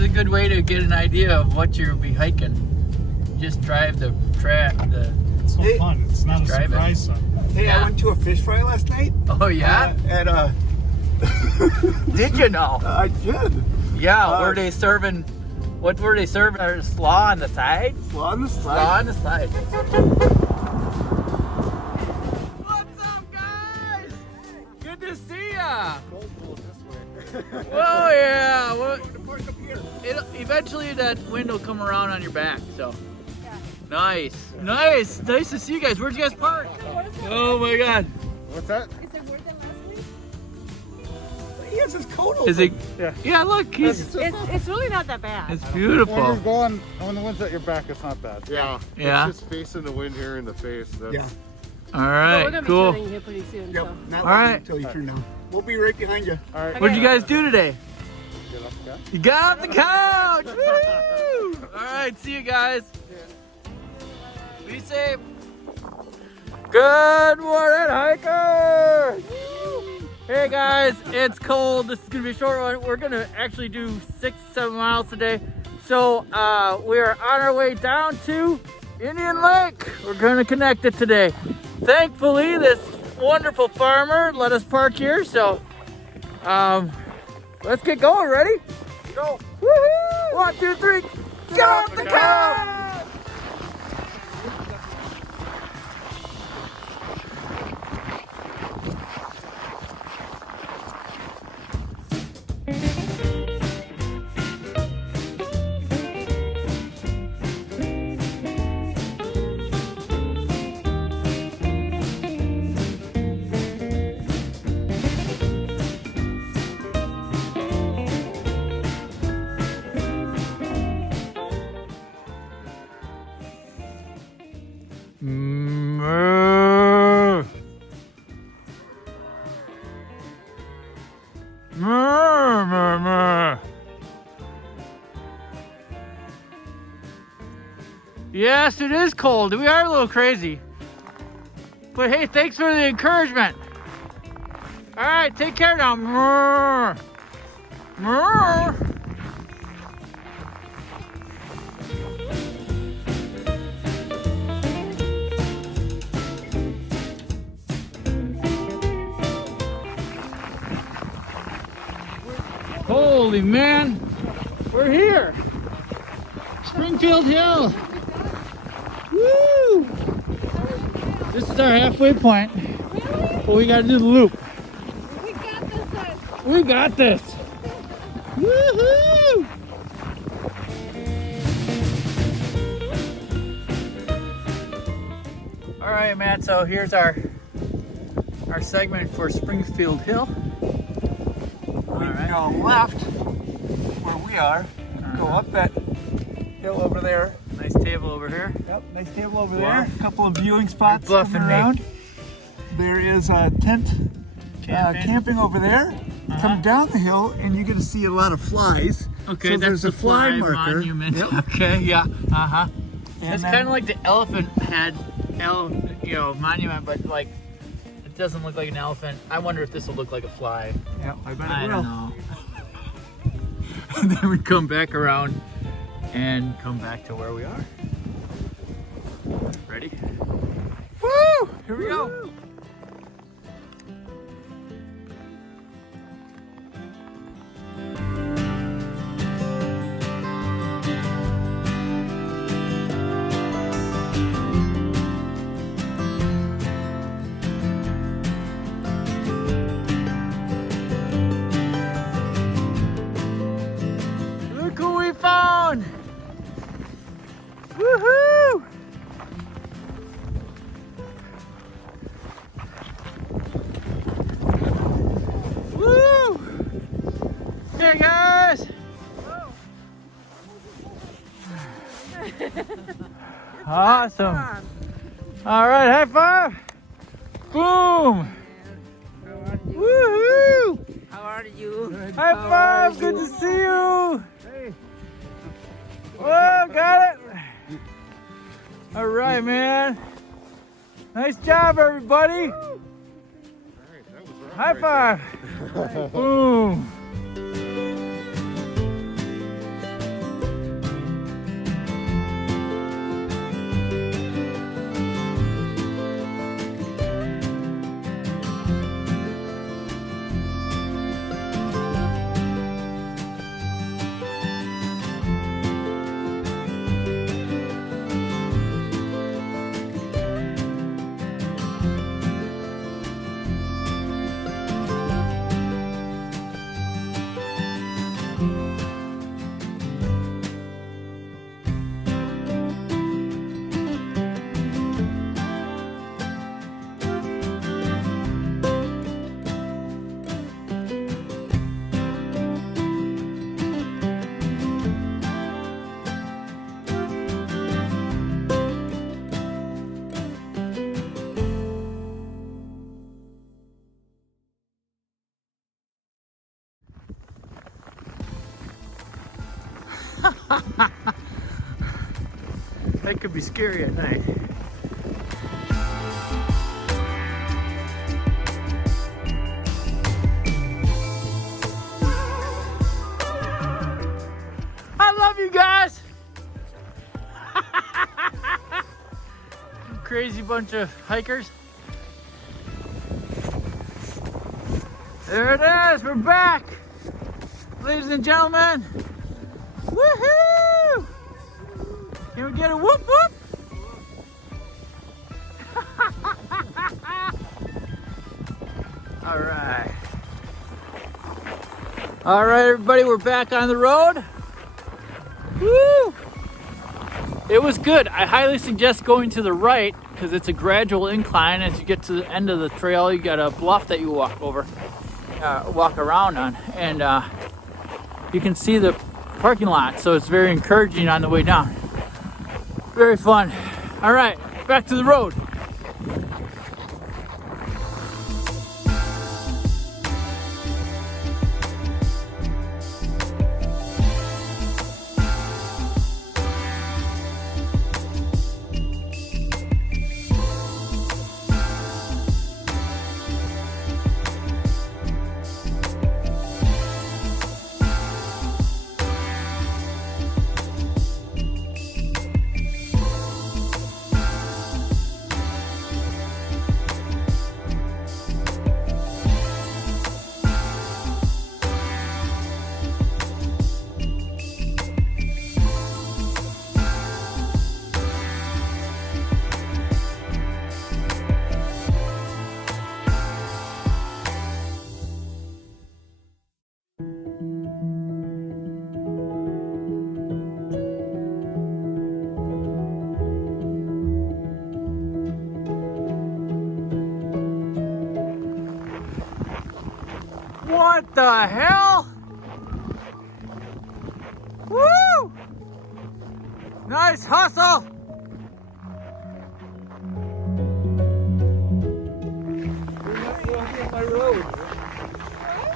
a good way to get an idea of what you'll be hiking. Just drive the track. It's so fun. It's not a surprise, son. Hey, Yeah. I went to a fish fry last night. Oh yeah? Did you know? I did. Yeah. Were they serving? What were they serving? Slaw on the side? Slaw on the Slaw side. on the side. What's up, guys? Good to see ya. Oh yeah. Well, eventually that wind will come around on your back. So. Yeah. Nice to see you guys. Where'd you guys park? Oh my God. What's that? Is it worth it last week? He has his coat over. Is it? Yeah. Yeah. Look, he's. It's really not that bad. It's When beautiful. you're going, when the wind's at your back, it's not bad. Yeah. Yeah. It's just facing the wind here in the face. That's, Yeah. All Well, we're right. gonna be Cool. turning here pretty soon. Yep. So. Not All long right. until you turn down. We'll be right behind you. All right. What'd you guys do today? Get off the couch. You got off the couch. Woo! All right. See you guys. Be safe. Good morning, hikers. Hey guys, it's cold. This is gonna be a short one. We're gonna actually do 6 to 7 miles today. So we are on our way down to Indian Lake. We're gonna connect it today. Thankfully, this wonderful farmer let us park here. So let's get going. Ready? Go. Woohoo! 1, 2, 3. Get off the couch! Yes, it is cold. We are a little crazy. But hey, thanks for the encouragement. All right, take care now. Holy man, we're here. Springfield Hill. Woo! This is our halfway point. Really? But we gotta do the loop. We got this one. We got this. Woohoo! All right, Matt. So here's our segment for Springfield Hill. All right. Go left where we are. Go up that hill over there. Nice table over here. Yep, nice table over Bluff. there. A couple of viewing spots You're bluffing coming me. around. There is a tent camping over there. You come down the hill and you're going to see a lot of flies. Okay, So that's there's the a fly marker. monument. Yep. Okay, yeah. Uh-huh. And It's then- kind of like the elephant had, monument, but like it doesn't look like an elephant. I wonder if this will look like a fly. Yeah, I bet it I will. don't know. And then we come back around and come back to where we are. Ready? Woo! Here we go. Look who we found! Woohoo! Woo! Hey guys! Awesome! All right, high five! Boom! Woohoo! How are you? High five! Good to see you! Whoa, got it! All right, man. Nice job, everybody. High five. Boom. That could be scary at night. I love you guys. Crazy bunch of hikers. There it is, we're back. Ladies and gentlemen. Woohoo! Can we get a whoop whoop? All right. All right, everybody, we're back on the road. Woo! It was good. I highly suggest going to the right because it's a gradual incline. As you get to the end of the trail, you got a bluff that you walk over, walk around on, and you can see the parking lot. So it's very encouraging on the way down. Very fun. All right, back to the road. What the hell? Woo! Nice hustle!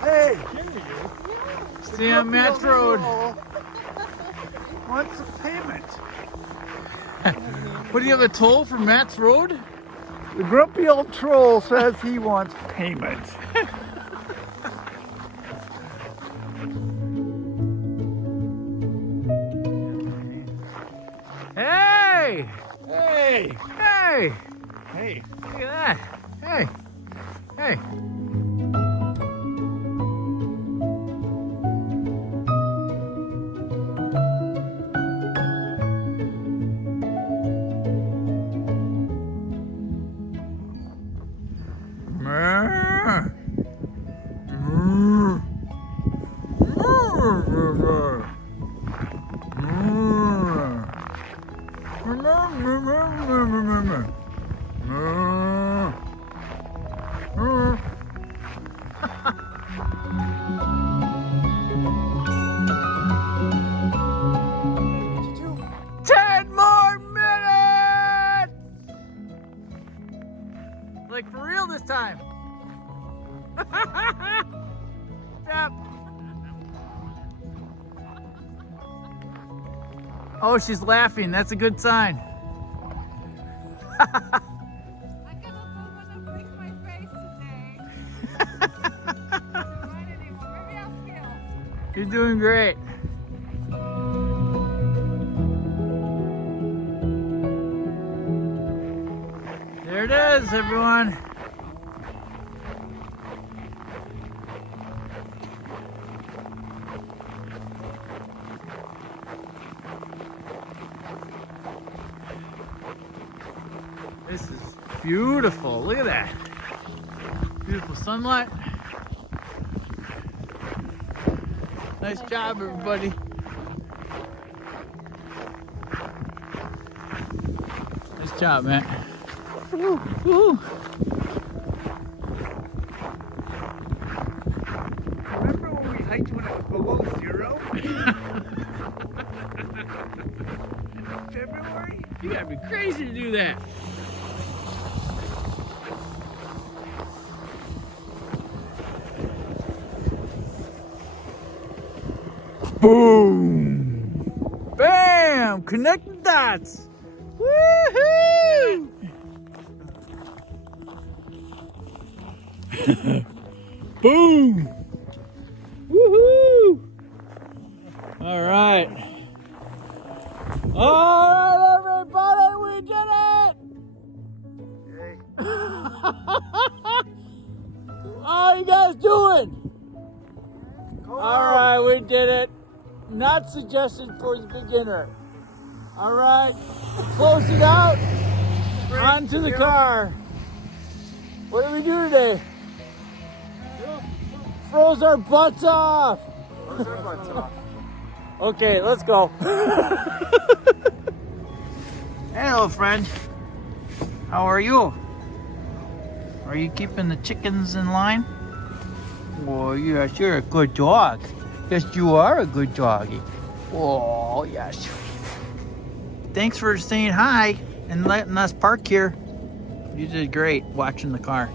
Hey, See you on Matt's Road. what's the payment? What, do you have a toll for Matt's Road? The grumpy old troll says he wants payment. Hey! Hey, Hey! hey. Look at that. Hey! Hey! Like for real this time. Yep. Oh, she's laughing. That's a good sign. I cannot fix my face today. Doesn't run anymore. Maybe I'll scale. You're doing great. There it is, everyone. This is beautiful. Look at that. Beautiful sunlight. Nice job, everybody. Nice job, man. Woo, woo. Remember when we hiked when it was below 0? In February? You gotta be crazy to do that. Boom! Bam! Connect the dots. Woohoo! Boom! Woohoo! All right. All right, everybody, we did it! How are you guys doing? All right, we did it. Not suggested for the beginner. All right, close it out. Onto the car. What did we do today? Froze our butts off. Okay, let's go. Hello, friend. How are you? Are you keeping the chickens in line? Oh, yes, you're a good dog. Yes, you are a good doggy. Oh, yes. Thanks for saying hi and letting us park here. You did great watching the car.